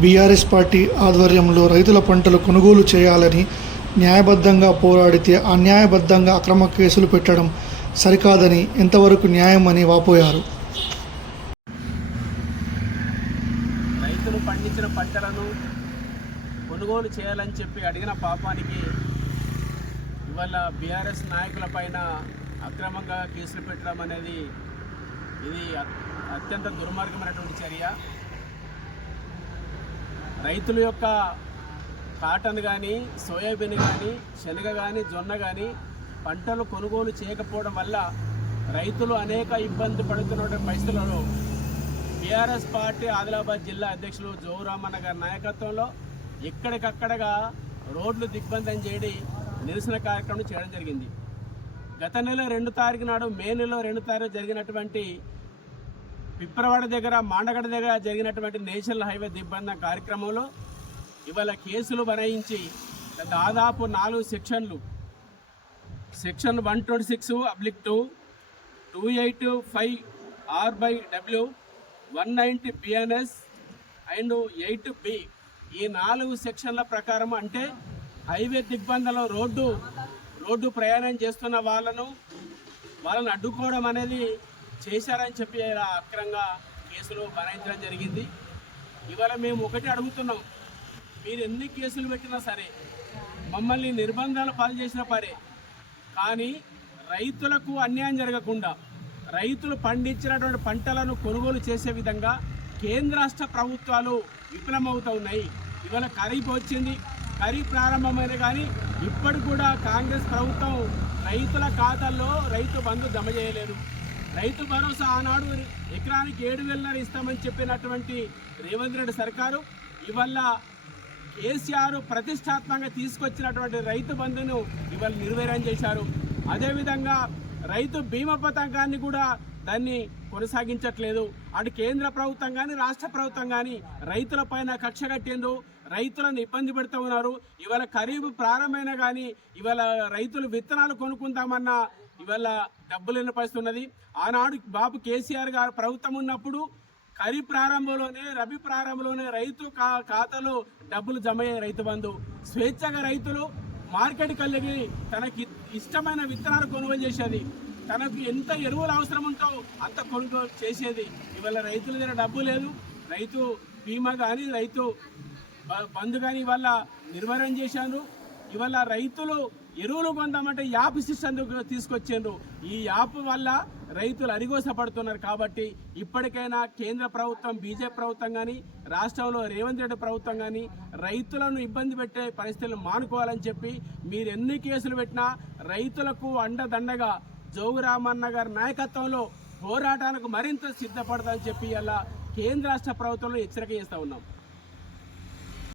BRS party ఆధ్వర్యంలో రైతుల పంటలు కొనుగోలు చేయాలని న్యాయబద్ధంగా పోరాడితే అన్యాయబద్ధంగా అక్రమ కేసులు పెట్టడం సరికాదని, ఎంతవరకు న్యాయమని వాపోయారు. రైతులు పండించిన పంటలను కొనుగోలు చేయాలని చెప్పి అడిగిన పాపానికి ఇవాళ బీఆర్ఎస్ నాయకుల పైన అక్రమంగా కేసులు పెట్టడం అనేది ఇది అత్యంత దుర్మార్గమైనటువంటి చర్య. రైతుల యొక్క కాటన్ కానీ, సోయాబీన్ కానీ, శనగ కానీ, జొన్న కానీ పంటలు కొనుగోలు చేయకపోవడం వల్ల రైతులు అనేక ఇబ్బంది పడుతున్న పరిస్థితులలో బీఆర్ఎస్ పార్టీ ఆదిలాబాద్ జిల్లా అధ్యక్షులు జోగురామన్న గారి నాయకత్వంలో ఎక్కడికక్కడగా రోడ్లు దిగ్బంధం చేయడి నిరసన కార్యక్రమం చేయడం జరిగింది. గత నెల 2 తారీఖు నాడు, మే నెలలో 2 తారీఖు జరిగినటువంటి పిప్రవాడ దగ్గర, మాండగడ దగ్గర జరిగినటువంటి నేషనల్ హైవే దిగ్బంధం కార్యక్రమంలో ఇవాళ కేసులు బనాయించి దాదాపు 4 సెక్షన్లు, section 126/2, 285 R/W, 190 BNS and 8B ఈ 4 సెక్షన్ల ప్రకారం, అంటే హైవే దిగ్బంధంలో రోడ్డు ప్రయాణం చేస్తున్న వాళ్ళను అడ్డుకోవడం అనేది చేశారని చెప్పి ఇలా అక్రంగా కేసులు బనాయించడం జరిగింది. ఇవాళ మేము ఒకటి అడుగుతున్నాం, మీరు ఎన్ని కేసులు పెట్టినా సరే, మమ్మల్ని నిర్బంధాలు పాలు చేసిన పరే, కానీ రైతులకు అన్యాయం జరగకుండా రైతులు పండించినటువంటి పంటలను కొనుగోలు చేసే విధంగా కేంద్ర రాష్ట్ర ప్రభుత్వాలు విఫలమవుతూ ఉన్నాయి. ఇవాళ ఖరీఫ్ వచ్చింది, ఖరీఫ్ ప్రారంభమైన కానీ ఇప్పటికి కూడా కాంగ్రెస్ ప్రభుత్వం రైతుల ఖాతాల్లో రైతు బంధు జమ చేయలేదు. రైతు భరోసా ఆనాడు ఎకరానికి 7,000 ఇస్తామని చెప్పినటువంటి రేవంత్ రెడ్డి సర్కారు ఇవాళ కేసీఆర్ ప్రతిష్టాత్మకంగా తీసుకొచ్చినటువంటి రైతు బంధును ఇవాళ నిర్వీర్యం చేశారు. అదేవిధంగా రైతు బీమా పథకాన్ని కూడా దాన్ని కొనసాగించట్లేదు. అటు కేంద్ర ప్రభుత్వం కానీ, రాష్ట్ర ప్రభుత్వం కానీ రైతుల పైన కక్ష కట్టిండ్రు, రైతులను ఇబ్బంది పెడుతూ ఉన్నారు. ఇవాళ ఖరీఫ్ ప్రారంభమైనా కానీ ఇవాళ రైతులు విత్తనాలు కొనుక్కుందామన్నా ఇవాళ డబ్బులు లేని పరిస్థితి ఉన్నది. ఆనాడు బాబు కేసీఆర్ గారు ప్రభుత్వం ఉన్నప్పుడు ఖరీఫ్ ప్రారంభంలోనే, రబీ ప్రారంభంలోనే రైతు ఖాతాలో డబ్బులు జమ అయ్యాయి. రైతు బంధు స్వేచ్ఛగా రైతులు మార్కెట్కి వెళ్ళి తనకి ఇష్టమైన విత్తనాలు కొనుగోలు చేసేది, తనకు ఎంత ఎరువులు అవసరం ఉంటో అంత కొనుగోలు చేసేది. ఇవాళ రైతుల దగ్గర డబ్బు లేదు. రైతు బీమా కానీ, రైతు బంధు కానీ ఇవాళ నిర్వహణ చేశారు. ఇవాళ రైతులు ఎరువులు కొందామంటే యాప్ సిస్టమ్ తీసుకొచ్చారు. ఈ యాప్ వల్ల రైతులు అరిగోసపడుతున్నారు. కాబట్టి ఇప్పటికైనా కేంద్ర ప్రభుత్వం, బీజేపీ ప్రభుత్వం కానీ, రాష్ట్రంలో రేవంత్ రెడ్డి ప్రభుత్వం కానీ రైతులను ఇబ్బంది పెట్టే పరిస్థితులు మానుకోవాలని చెప్పి, మీరు ఎన్ని కేసులు పెట్టినా రైతులకు అండదండగా జోగురామన్న గారి నాయకత్వంలో పోరాటానికి మరింత సిద్ధపడతామని చెప్పి ఇలా కేంద్ర రాష్ట్ర ప్రభుత్వంలో హెచ్చరిక చేస్తూ ఉన్నాం.